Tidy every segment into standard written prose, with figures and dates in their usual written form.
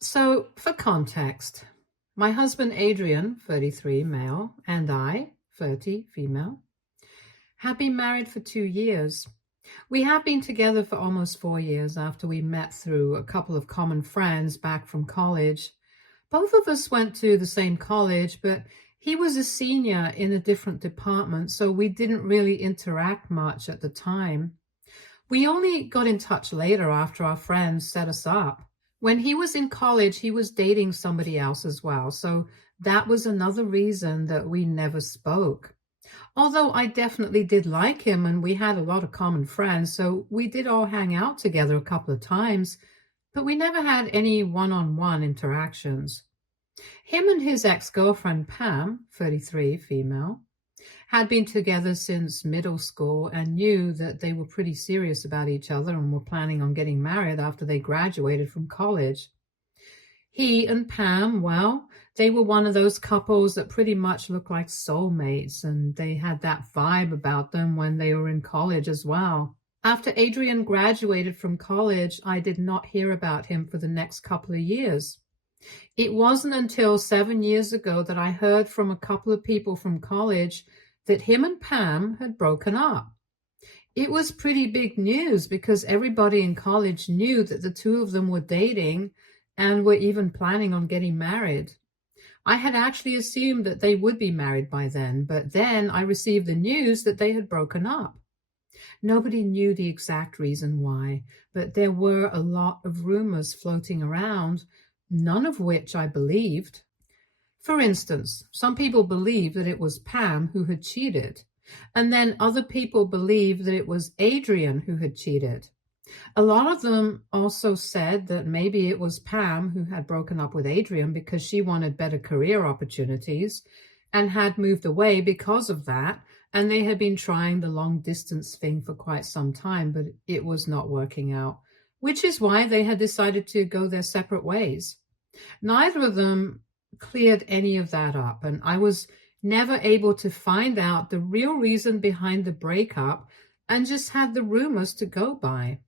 So, for context, my husband Adrian, 33, male, and I, 30, female, have been married for 2 years. We have been together for almost 4 years after we met through a couple of common friends back from college. Both of us went to the same college, but he was a senior in a different department, so we didn't really interact much at the time. We only got in touch later after our friends set us up. When he was in college, he was dating somebody else as well, so that was another reason that we never spoke. Although I definitely did like him and we had a lot of common friends, so we did all hang out together a couple of times, but we never had any one-on-one interactions. Him and his ex-girlfriend Pam, 33, female, had been together since middle school and knew that they were pretty serious about each other and were planning on getting married after they graduated from college. He and Pam, well, they were one of those couples that pretty much looked like soulmates, and they had that vibe about them when they were in college as well. After Adrian graduated from college, I did not hear about him for the next couple of years. It wasn't until 7 years ago that I heard from a couple of people from college that him and Pam had broken up. It was pretty big news because everybody in college knew that the two of them were dating and were even planning on getting married. I had actually assumed that they would be married by then, but then I received the news that they had broken up. Nobody knew the exact reason why, but there were a lot of rumors floating around, none of which I believed. For instance, some people believed that it was Pam who had cheated, and then other people believed that it was Adrian who had cheated. A lot of them also said that maybe it was Pam who had broken up with Adrian because she wanted better career opportunities and had moved away because of that, and they had been trying the long distance thing for quite some time, but it was not working out, which is why they had decided to go their separate ways. Neither of them cleared any of that up, and I was never able to find out the real reason behind the breakup and just had the rumors to go by.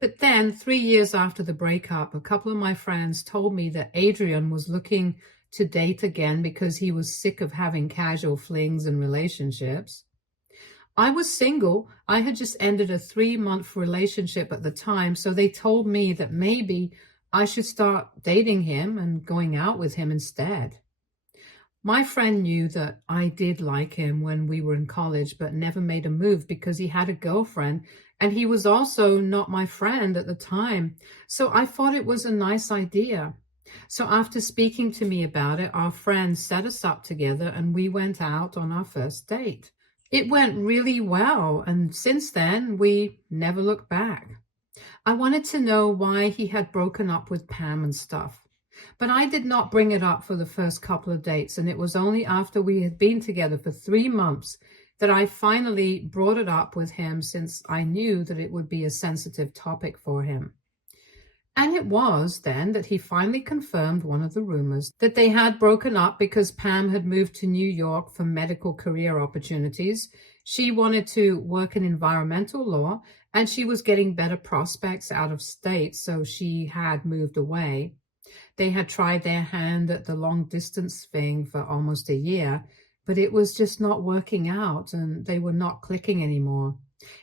But then, 3 years after the breakup, a couple of my friends told me that Adrian was looking to date again because he was sick of having casual flings and relationships. I was single. I had just ended a 3-month relationship at the time, so they told me that maybe I should start dating him and going out with him instead. My friend knew that I did like him when we were in college, but never made a move because he had a girlfriend, and he was also not my friend at the time. So I thought it was a nice idea. So after speaking to me about it, our friends set us up together and we went out on our first date. It went really well, and since then, we never looked back. I wanted to know why he had broken up with Pam and stuff. But I did not bring it up for the first couple of dates, and it was only after we had been together for 3 months that I finally brought it up with him, since I knew that it would be a sensitive topic for him. And it was then that he finally confirmed one of the rumors, that they had broken up because Pam had moved to New York for medical career opportunities. She wanted to work in environmental law, and she was getting better prospects out of state, so she had moved away. They had tried their hand at the long distance thing for almost a year, but it was just not working out and they were not clicking anymore.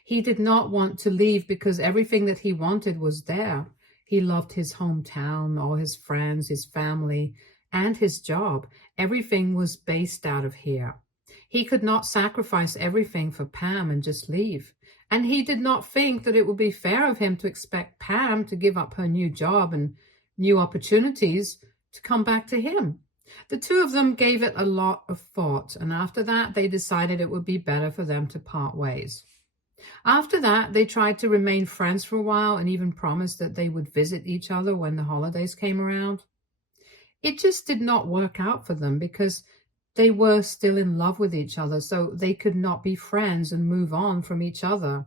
He did not want to leave because everything that he wanted was there. He loved his hometown, all his friends, his family, and his job. Everything was based out of here. He could not sacrifice everything for Pam and just leave. And he did not think that it would be fair of him to expect Pam to give up her new job and new opportunities to come back to him. The two of them gave it a lot of thought, and after that, they decided it would be better for them to part ways. After that, they tried to remain friends for a while and even promised that they would visit each other when the holidays came around. It just did not work out for them because they were still in love with each other, so they could not be friends and move on from each other.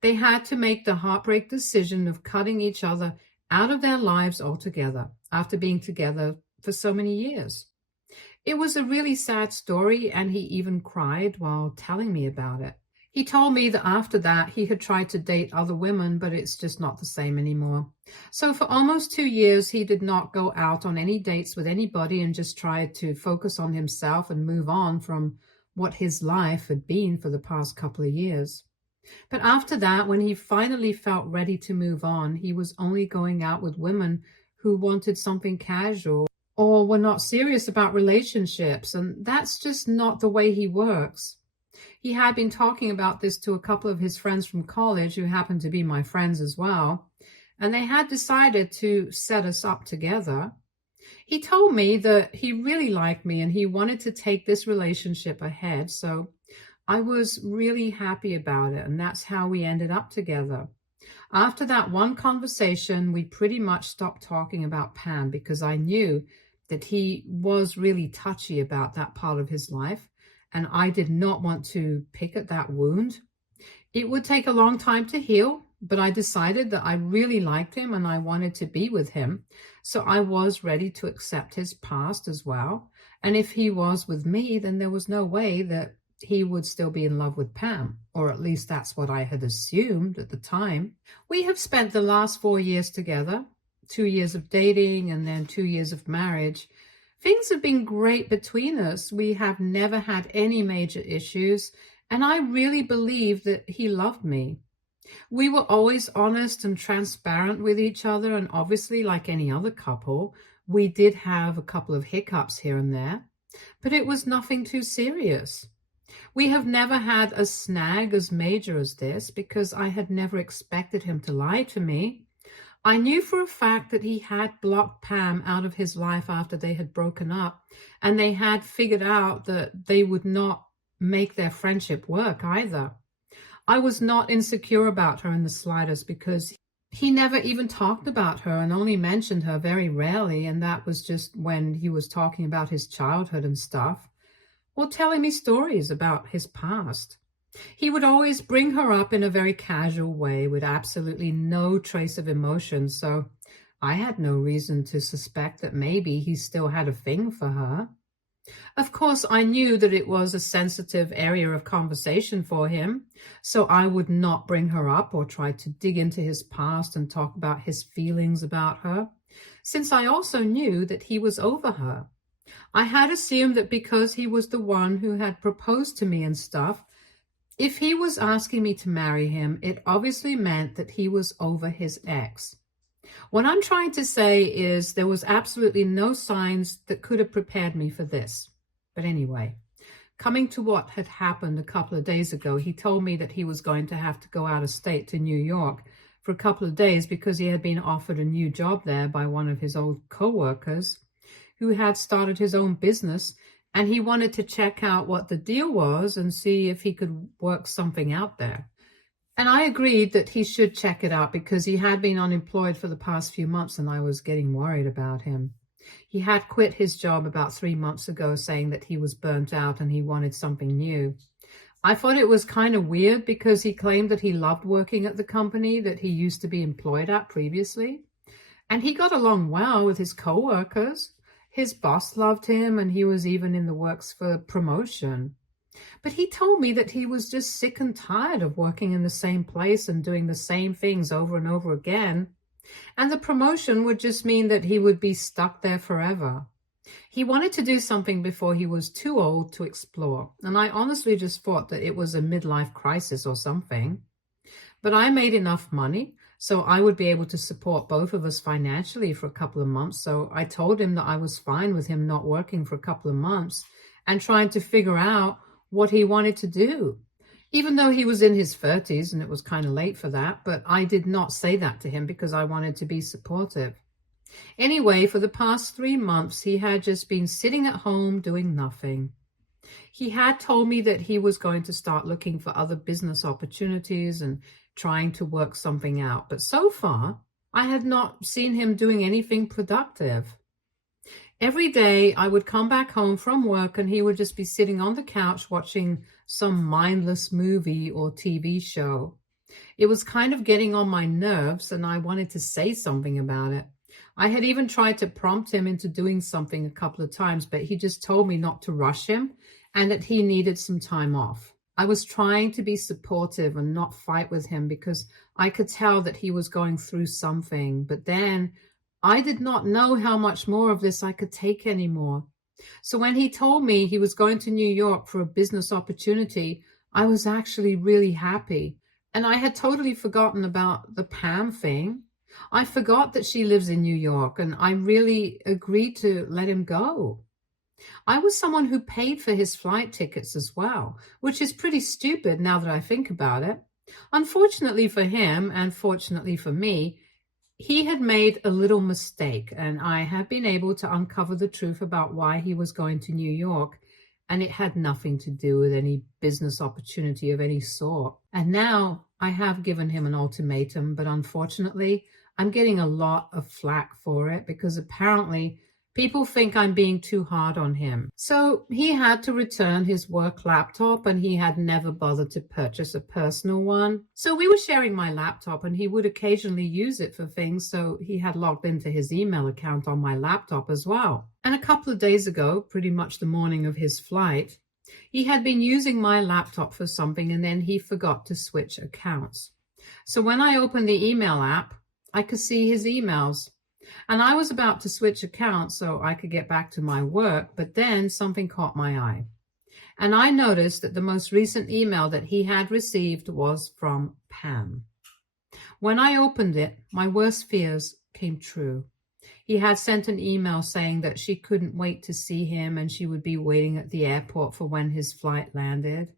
They had to make the heartbreak decision of cutting each other out of their lives altogether after being together for so many years. It was a really sad story, and he even cried while telling me about it. He told me that after that he had tried to date other women, but it's just not the same anymore. So for almost 2 years, he did not go out on any dates with anybody and just tried to focus on himself and move on from what his life had been for the past couple of years. But after that, when he finally felt ready to move on, he was only going out with women who wanted something casual or were not serious about relationships. And that's just not the way he works. He had been talking about this to a couple of his friends from college who happened to be my friends as well, and they had decided to set us up together. He told me that he really liked me and he wanted to take this relationship ahead, so I was really happy about it, and that's how we ended up together. After that one conversation, we pretty much stopped talking about Pam because I knew that he was really touchy about that part of his life, and I did not want to pick at that wound. It would take a long time to heal, but I decided that I really liked him and I wanted to be with him. So I was ready to accept his past as well. And if he was with me, then there was no way that he would still be in love with Pam, or at least that's what I had assumed at the time. We have spent the last 4 years together, 2 years of dating and then 2 years of marriage. Things have been great between us. We have never had any major issues, and I really believe that he loved me. We were always honest and transparent with each other, and obviously, like any other couple, we did have a couple of hiccups here and there, but it was nothing too serious. We have never had a snag as major as this because I had never expected him to lie to me. I knew for a fact that he had blocked Pam out of his life after they had broken up, and they had figured out that they would not make their friendship work either. I was not insecure about her in the slightest because he never even talked about her and only mentioned her very rarely, and that was just when he was talking about his childhood and stuff, or telling me stories about his past. He would always bring her up in a very casual way with absolutely no trace of emotion, so I had no reason to suspect that maybe he still had a thing for her. Of course, I knew that it was a sensitive area of conversation for him, so I would not bring her up or try to dig into his past and talk about his feelings about her, since I also knew that he was over her. I had assumed that because he was the one who had proposed to me and stuff, if he was asking me to marry him, it obviously meant that he was over his ex. What I'm trying to say is there was absolutely no signs that could have prepared me for this. But anyway, coming to what had happened a couple of days ago, he told me that he was going to have to go out of state to New York for a couple of days because he had been offered a new job there by one of his old co-workers who had started his own business, and he wanted to check out what the deal was and see if he could work something out there. And I agreed that he should check it out because he had been unemployed for the past few months and I was getting worried about him. He had quit his job about 3 months ago, saying that he was burnt out and he wanted something new. I thought it was kind of weird because he claimed that he loved working at the company that he used to be employed at previously. And he got along well with his co-workers. His boss loved him and he was even in the works for promotion. But he told me that he was just sick and tired of working in the same place and doing the same things over and over again. And the promotion would just mean that he would be stuck there forever. He wanted to do something before he was too old to explore. And I honestly just thought that it was a midlife crisis or something. But I made enough money so I would be able to support both of us financially for a couple of months. So I told him that I was fine with him not working for a couple of months and trying to figure out what he wanted to do, even though he was in his 30s and it was kind of late for that. But I did not say that to him because I wanted to be supportive. Anyway, for the past 3 months, he had just been sitting at home doing nothing. He had told me that he was going to start looking for other business opportunities and trying to work something out. But so far, I had not seen him doing anything productive. Every day I would come back home from work and he would just be sitting on the couch watching some mindless movie or TV show. It was kind of getting on my nerves and I wanted to say something about it. I had even tried to prompt him into doing something a couple of times, but he just told me not to rush him and that he needed some time off. I was trying to be supportive and not fight with him because I could tell that he was going through something. But then I did not know how much more of this I could take anymore. So when he told me he was going to New York for a business opportunity, I was actually really happy. And I had totally forgotten about the Pam thing. I forgot that she lives in New York, and I really agreed to let him go. I was someone who paid for his flight tickets as well, which is pretty stupid now that I think about it. Unfortunately for him, and fortunately for me, he had made a little mistake, and I have been able to uncover the truth about why he was going to New York, and it had nothing to do with any business opportunity of any sort. And now I have given him an ultimatum, but unfortunately, I'm getting a lot of flack for it because apparently people think I'm being too hard on him. So he had to return his work laptop, and he had never bothered to purchase a personal one. So we were sharing my laptop, and he would occasionally use it for things, so he had logged into his email account on my laptop as well. And a couple of days ago, pretty much the morning of his flight, he had been using my laptop for something, and then he forgot to switch accounts. So when I opened the email app, I could see his emails. And I was about to switch accounts so I could get back to my work, but then something caught my eye. And I noticed that the most recent email that he had received was from Pam. When I opened it, my worst fears came true. He had sent an email saying that she couldn't wait to see him and she would be waiting at the airport for when his flight landed.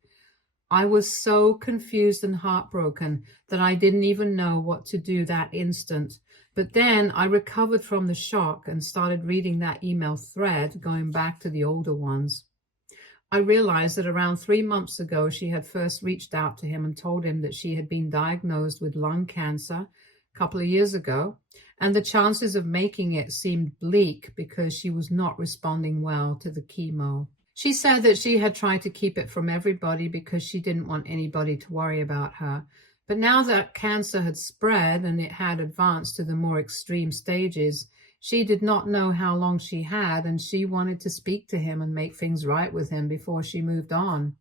I was so confused and heartbroken that I didn't even know what to do that instant. But then I recovered from the shock and started reading that email thread, going back to the older ones. I realized that around 3 months ago, she had first reached out to him and told him that she had been diagnosed with lung cancer a couple of years ago, and the chances of making it seemed bleak because she was not responding well to the chemo. She said that she had tried to keep it from everybody because she didn't want anybody to worry about her. But now that cancer had spread and it had advanced to the more extreme stages, she did not know how long she had, and she wanted to speak to him and make things right with him before she moved on.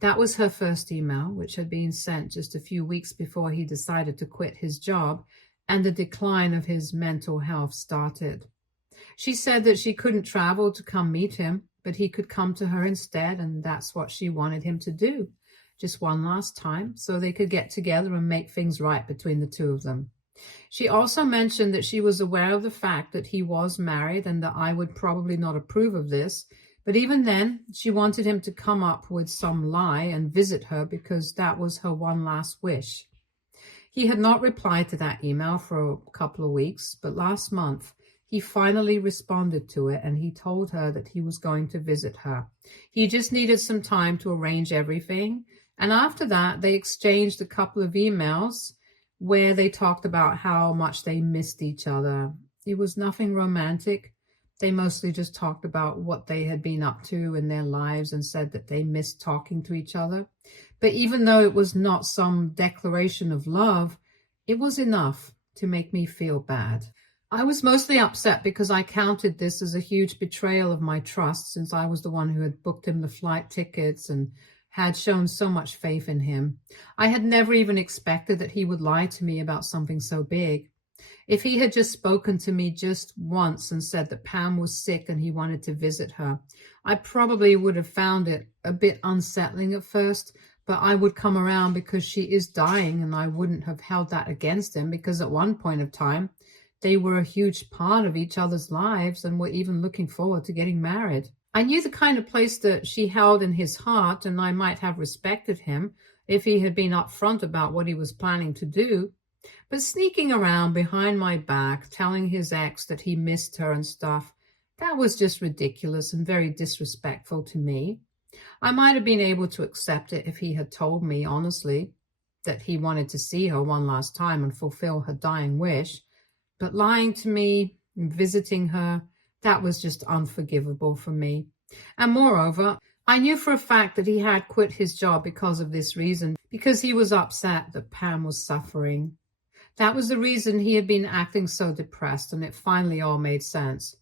That was her first email, which had been sent just a few weeks before he decided to quit his job and the decline of his mental health started. She said that she couldn't travel to come meet him, but he could come to her instead, and that's what she wanted him to do, just one last time, so they could get together and make things right between the two of them. She also mentioned that she was aware of the fact that he was married and that I would probably not approve of this, but even then, she wanted him to come up with some lie and visit her because that was her one last wish. He had not replied to that email for a couple of weeks, but last month, he finally responded to it, and he told her that he was going to visit her. He just needed some time to arrange everything, and after that, they exchanged a couple of emails where they talked about how much they missed each other. It was nothing romantic. They mostly just talked about what they had been up to in their lives and said that they missed talking to each other. But even though it was not some declaration of love, it was enough to make me feel bad. I was mostly upset because I counted this as a huge betrayal of my trust, since I was the one who had booked him the flight tickets and had shown so much faith in him. I had never even expected that he would lie to me about something so big. If he had just spoken to me just once and said that Pam was sick and he wanted to visit her, I probably would have found it a bit unsettling at first, but I would come around because she is dying, and I wouldn't have held that against him because at one point of time, they were a huge part of each other's lives and were even looking forward to getting married. I knew the kind of place that she held in his heart, and I might have respected him if he had been upfront about what he was planning to do. But sneaking around behind my back, telling his ex that he missed her and stuff, that was just ridiculous and very disrespectful to me. I might have been able to accept it if he had told me honestly that he wanted to see her one last time and fulfill her dying wish. But lying to me and visiting her, that was just unforgivable for me. And moreover, I knew for a fact that he had quit his job because of this reason, because he was upset that Pam was suffering. That was the reason he had been acting so depressed, and it finally all made sense.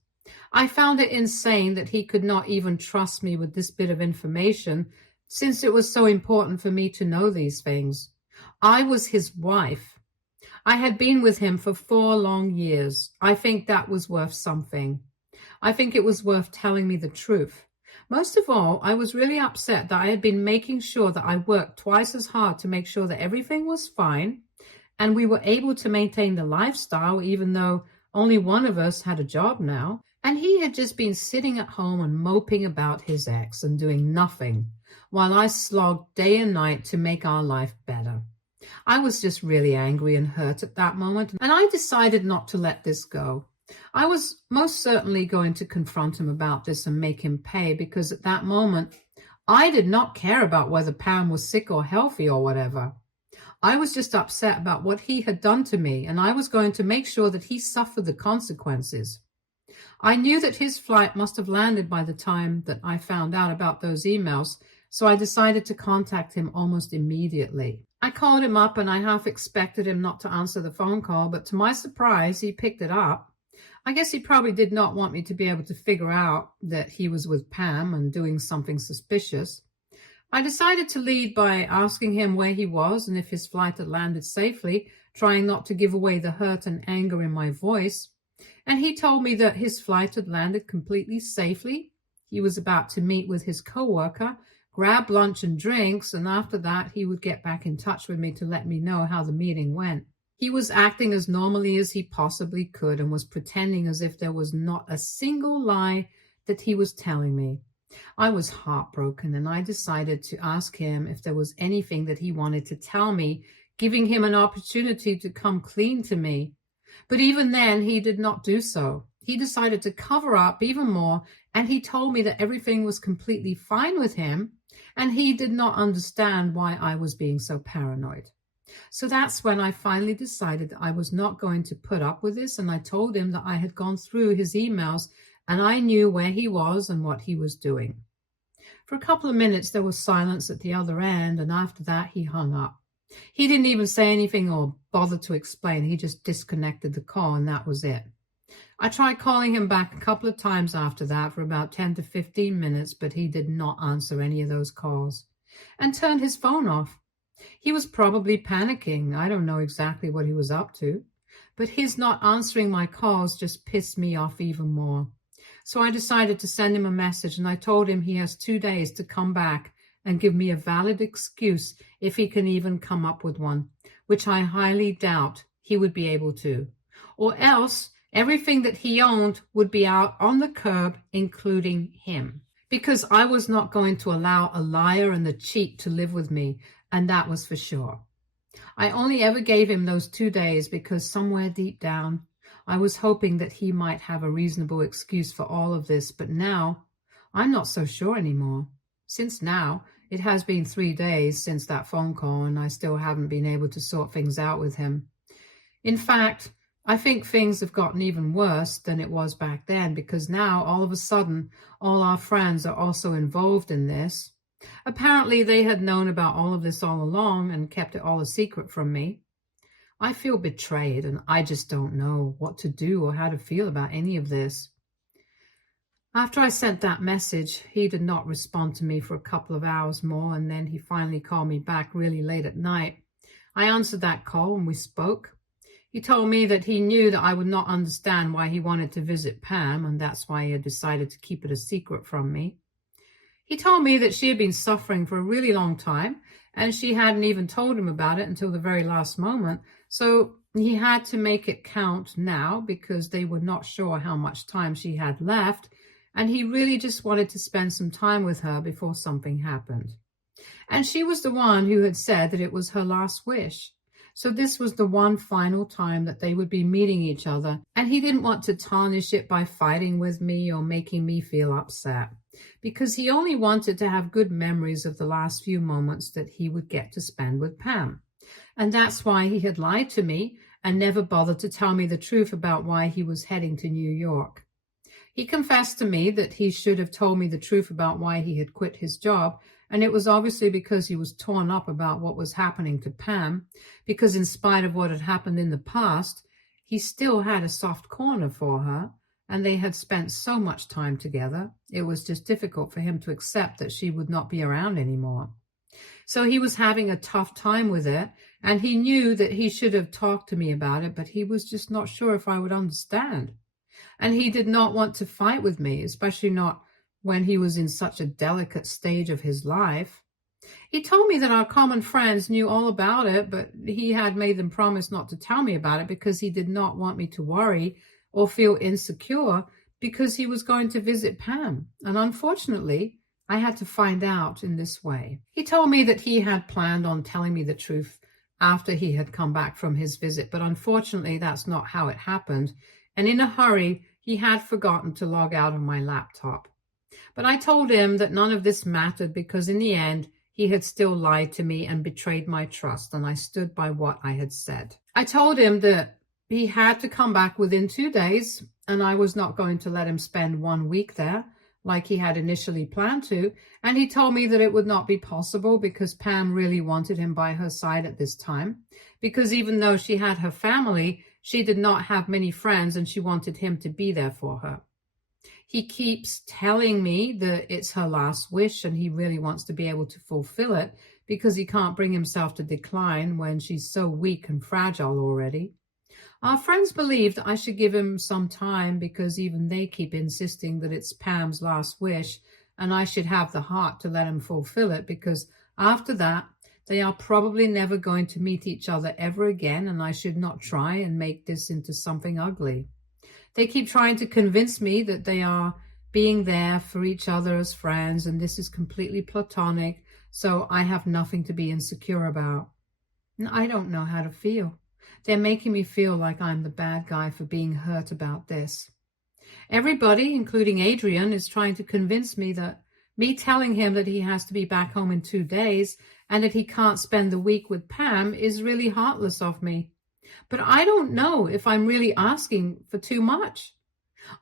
I found it insane that he could not even trust me with this bit of information, since it was so important for me to know these things. I was his wife. I had been with him for 4 long years. I think that was worth something. I think it was worth telling me the truth. Most of all, I was really upset that I had been making sure that I worked twice as hard to make sure that everything was fine and we were able to maintain the lifestyle even though only one of us had a job now. And he had just been sitting at home and moping about his ex and doing nothing while I slogged day and night to make our life better. I was just really angry and hurt at that moment, and I decided not to let this go. I was most certainly going to confront him about this and make him pay, because at that moment, I did not care about whether Pam was sick or healthy or whatever. I was just upset about what he had done to me, and I was going to make sure that he suffered the consequences. I knew that his flight must have landed by the time that I found out about those emails, so I decided to contact him almost immediately. I called him up and I half expected him not to answer the phone call, but to my surprise, he picked it up. I guess he probably did not want me to be able to figure out that he was with Pam and doing something suspicious. I decided to lead by asking him where he was and if his flight had landed safely, trying not to give away the hurt and anger in my voice. And he told me that his flight had landed completely safely. He was about to meet with his coworker, grab lunch and drinks, and after that he would get back in touch with me to let me know how the meeting went. He was acting as normally as he possibly could and was pretending as if there was not a single lie that he was telling me. I was heartbroken, and I decided to ask him if there was anything that he wanted to tell me, giving him an opportunity to come clean to me. But even then, he did not do so. He decided to cover up even more, and he told me that everything was completely fine with him, and he did not understand why I was being so paranoid. So that's when I finally decided that I was not going to put up with this, and I told him that I had gone through his emails and I knew where he was and what he was doing. For a couple of minutes there was silence at the other end, and after that he hung up. He didn't even say anything or bother to explain. He just disconnected the call, and that was it. I tried calling him back a couple of times after that for about 10 to 15 minutes, but he did not answer any of those calls and turned his phone off. He was probably panicking. I don't know exactly what he was up to, but his not answering my calls just pissed me off even more. So I decided to send him a message, and I told him he has 2 days to come back and give me a valid excuse if he can even come up with one, which I highly doubt he would be able to. Or else everything that he owned would be out on the curb, including him. Because I was not going to allow a liar and a cheat to live with me, and that was for sure. I only ever gave him those 2 days because somewhere deep down, I was hoping that he might have a reasonable excuse for all of this, but now I'm not so sure anymore. Since now, it has been 3 days since that phone call, and I still haven't been able to sort things out with him. In fact, I think things have gotten even worse than it was back then, because now, all of a sudden, all our friends are also involved in this. Apparently, they had known about all of this all along and kept it all a secret from me. I feel betrayed, and I just don't know what to do or how to feel about any of this. After I sent that message, he did not respond to me for a couple of hours more, and then he finally called me back really late at night. I answered that call and we spoke. He told me that he knew that I would not understand why he wanted to visit Pam, and that's why he had decided to keep it a secret from me. He told me that she had been suffering for a really long time, and she hadn't even told him about it until the very last moment, so he had to make it count now because they were not sure how much time she had left, and he really just wanted to spend some time with her before something happened. And she was the one who had said that it was her last wish. So this was the one final time that they would be meeting each other, and he didn't want to tarnish it by fighting with me or making me feel upset, because he only wanted to have good memories of the last few moments that he would get to spend with Pam. And that's why he had lied to me and never bothered to tell me the truth about why he was heading to New York. He confessed to me that he should have told me the truth about why he had quit his job, and it was obviously because he was torn up about what was happening to Pam, because in spite of what had happened in the past, he still had a soft corner for her, and they had spent so much time together. It was just difficult for him to accept that she would not be around anymore. So he was having a tough time with it, and he knew that he should have talked to me about it, but he was just not sure if I would understand. And he did not want to fight with me, especially not when he was in such a delicate stage of his life. He told me that our common friends knew all about it, but he had made them promise not to tell me about it because he did not want me to worry or feel insecure because he was going to visit Pam. And unfortunately, I had to find out in this way. He told me that he had planned on telling me the truth after he had come back from his visit, but unfortunately, that's not how it happened. And in a hurry, he had forgotten to log out of my laptop. But I told him that none of this mattered because in the end, he had still lied to me and betrayed my trust, and I stood by what I had said. I told him that he had to come back within 2 days, and I was not going to let him spend 1 week there like he had initially planned to, and he told me that it would not be possible because Pam really wanted him by her side at this time, because even though she had her family, she did not have many friends and she wanted him to be there for her. He keeps telling me that it's her last wish and he really wants to be able to fulfill it because he can't bring himself to decline when she's so weak and fragile already. Our friends believed I should give him some time because even they keep insisting that it's Pam's last wish and I should have the heart to let him fulfill it because after that, they are probably never going to meet each other ever again and I should not try and make this into something ugly. They keep trying to convince me that they are being there for each other as friends and this is completely platonic, so I have nothing to be insecure about. And I don't know how to feel. They're making me feel like I'm the bad guy for being hurt about this. Everybody, including Adrian, is trying to convince me that me telling him that he has to be back home in 2 days and that he can't spend the week with Pam is really heartless of me. But I don't know if I'm really asking for too much.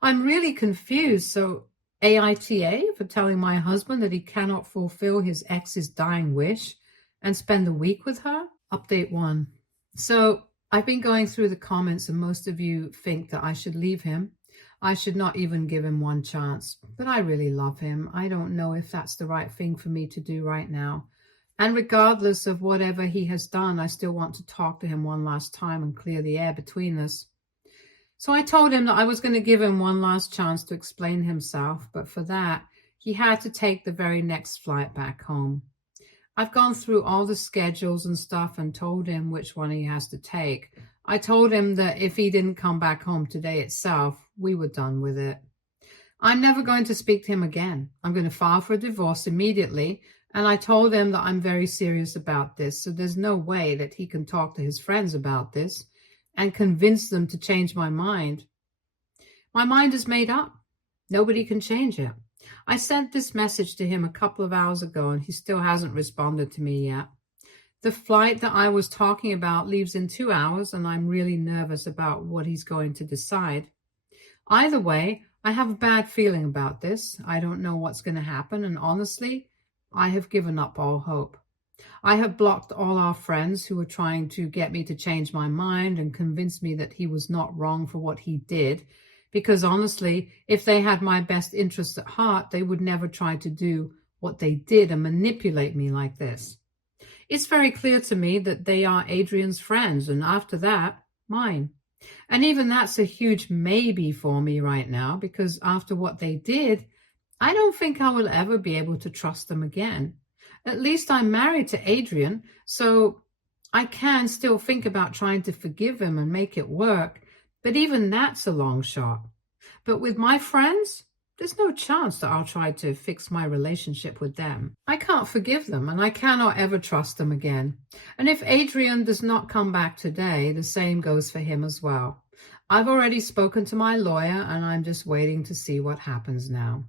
I'm really confused. So AITA for telling my husband that he cannot fulfill his ex's dying wish and spend the week with her? Update 1. So I've been going through the comments and most of you think that I should leave him. I should not even give him one chance, but I really love him. I don't know if that's the right thing for me to do right now. And regardless of whatever he has done, I still want to talk to him one last time and clear the air between us. So I told him that I was going to give him one last chance to explain himself, but for that, he had to take the very next flight back home. I've gone through all the schedules and stuff and told him which one he has to take. I told him that if he didn't come back home today itself, we were done with it. I'm never going to speak to him again. I'm going to file for a divorce immediately, and I told him that I'm very serious about this, so there's no way that he can talk to his friends about this and convince them to change my mind. My mind is made up. Nobody can change it. I sent this message to him a couple of hours ago and he still hasn't responded to me yet. The flight that I was talking about leaves in 2 hours and I'm really nervous about what he's going to decide. Either way, I have a bad feeling about this. I don't know what's going to happen and honestly, I have given up all hope. I have blocked all our friends who were trying to get me to change my mind and convince me that he was not wrong for what he did. Because honestly, if they had my best interests at heart, they would never try to do what they did and manipulate me like this. It's very clear to me that they are Adrian's friends, and after that, mine. And even that's a huge maybe for me right now, because after what they did, I don't think I will ever be able to trust them again. At least I'm married to Adrian, so I can still think about trying to forgive him and make it work. But even that's a long shot. But with my friends, there's no chance that I'll try to fix my relationship with them. I can't forgive them and I cannot ever trust them again. And if Adrian does not come back today, the same goes for him as well. I've already spoken to my lawyer and I'm just waiting to see what happens now.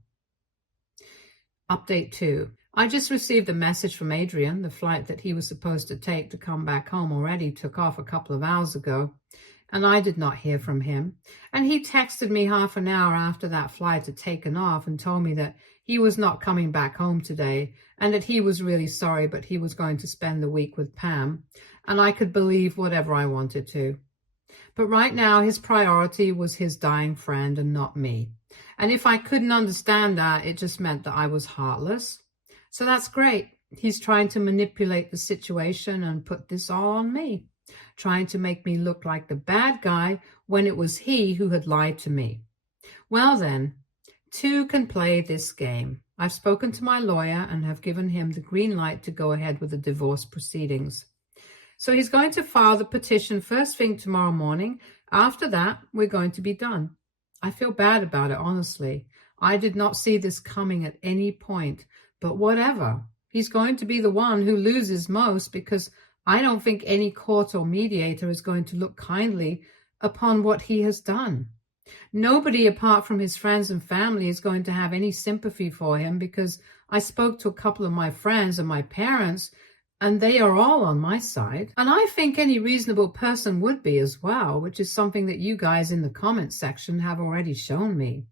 Update 2. I just received a message from Adrian. The flight that he was supposed to take to come back home already took off a couple of hours ago. And I did not hear from him. And he texted me half an hour after that flight had taken off and told me that he was not coming back home today and that he was really sorry, but he was going to spend the week with Pam. And I could believe whatever I wanted to. But right now, his priority was his dying friend and not me. And if I couldn't understand that, it just meant that I was heartless. So that's great. He's trying to manipulate the situation and put this all on me, trying to make me look like the bad guy when it was he who had lied to me. Well then, two can play this game. I've spoken to my lawyer and have given him the green light to go ahead with the divorce proceedings. So he's going to file the petition first thing tomorrow morning. After that, we're going to be done. I feel bad about it, honestly. I did not see this coming at any point, but whatever. He's going to be the one who loses most because I don't think any court or mediator is going to look kindly upon what he has done. Nobody apart from his friends and family is going to have any sympathy for him because I spoke to a couple of my friends and my parents, and they are all on my side. And I think any reasonable person would be as well, which is something that you guys in the comments section have already shown me.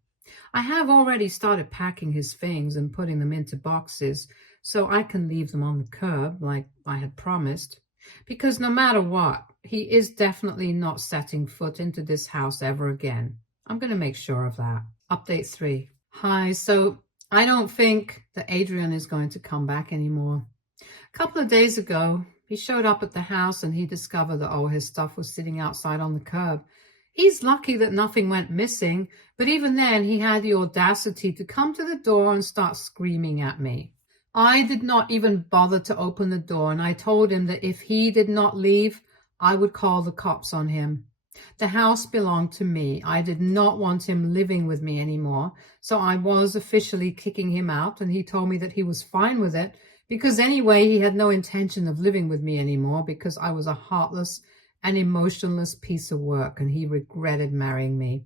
I have already started packing his things and putting them into boxes so I can leave them on the curb like I had promised. Because no matter what, he is definitely not setting foot into this house ever again. I'm going to make sure of that. Update 3. Hi, so I don't think that Adrian is going to come back anymore. A couple of days ago, he showed up at the house and he discovered that all his stuff was sitting outside on the curb. He's lucky that nothing went missing, but even then he had the audacity to come to the door and start screaming at me. I did not even bother to open the door, and I told him that if he did not leave, I would call the cops on him. The house belonged to me. I did not want him living with me anymore, so I was officially kicking him out, and he told me that he was fine with it because anyway he had no intention of living with me anymore because I was a heartless and emotionless piece of work, and he regretted marrying me.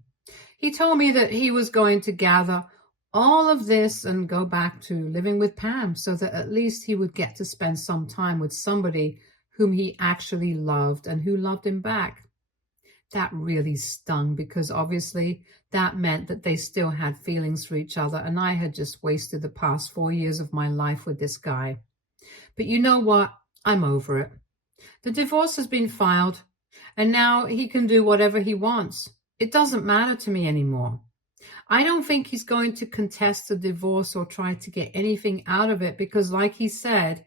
He told me that he was going to gather all of this and go back to living with Pam so that at least he would get to spend some time with somebody whom he actually loved and who loved him back. That really stung because obviously that meant that they still had feelings for each other, and I had just wasted the past 4 years of my life with this guy. But you know what? I'm over it. The divorce has been filed, and now he can do whatever he wants. It doesn't matter to me anymore. I don't think he's going to contest the divorce or try to get anything out of it because, like he said,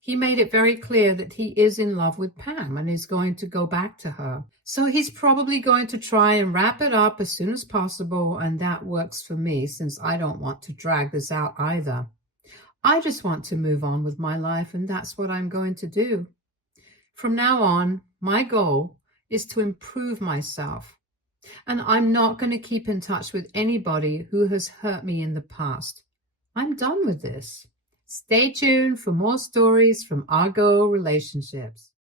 he made it very clear that he is in love with Pam and is going to go back to her. So he's probably going to try and wrap it up as soon as possible, and that works for me since I don't want to drag this out either. I just want to move on with my life, and that's what I'm going to do. From now on, my goal is to improve myself, and I'm not going to keep in touch with anybody who has hurt me in the past. I'm done with this. Stay tuned for more stories from Argo Relationships.